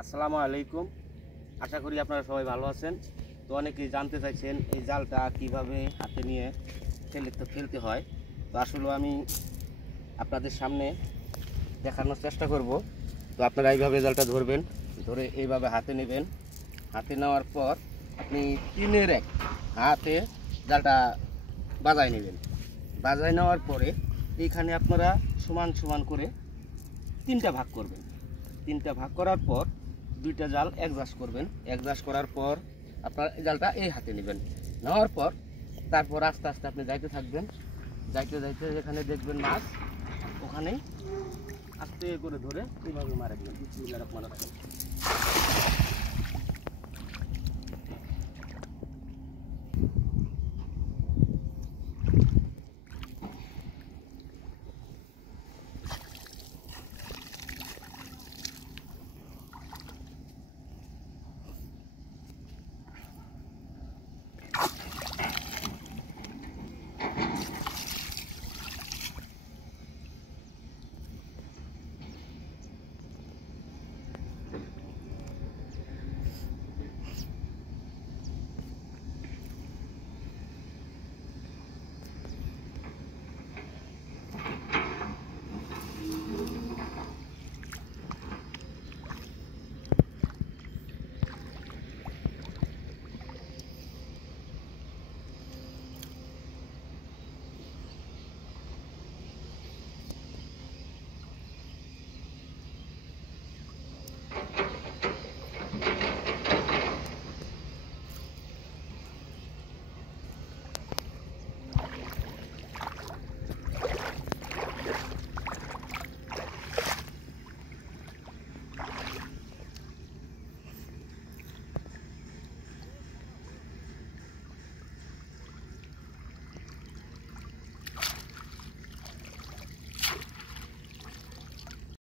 আসসালামু আলাইকুম। আশা করি আপনারা সবাই ভালো আছেন। তো অনেকেই জানতে চাইছেন এই জালটা কিভাবে হাতে নিয়ে ফেলতে হয়। তো আসলে আমি আপনাদের সামনে দেখানোর চেষ্টা করব। তো আপনারা এইভাবে জালটা ধরবেন, ধরে এইভাবে হাতে নেবেন। হাতে নেওয়ার পর আপনি তিনের এক হাতে জালটা বাজায় নেবেন। বাজায় নেওয়ার পরে এইখানে আপনারা সমান সমান করে তিনটা ভাগ করবেন। তিনটা ভাগ করার পর দুইটা জাল অ্যাডজাস্ট করবেন। অ্যাডজাস্ট করার পর আপনার জালটা এই হাতে নেবেন। নেওয়ার পর তারপর আস্তে আস্তে আপনি যাইতে থাকবেন। যাইতে যাইতে যেখানে দেখবেন মাছ, ওখানেই আস্তে করে ধরে এইভাবে মারা দেবেন। বিসমিল্লাহির রহমানির রহিম।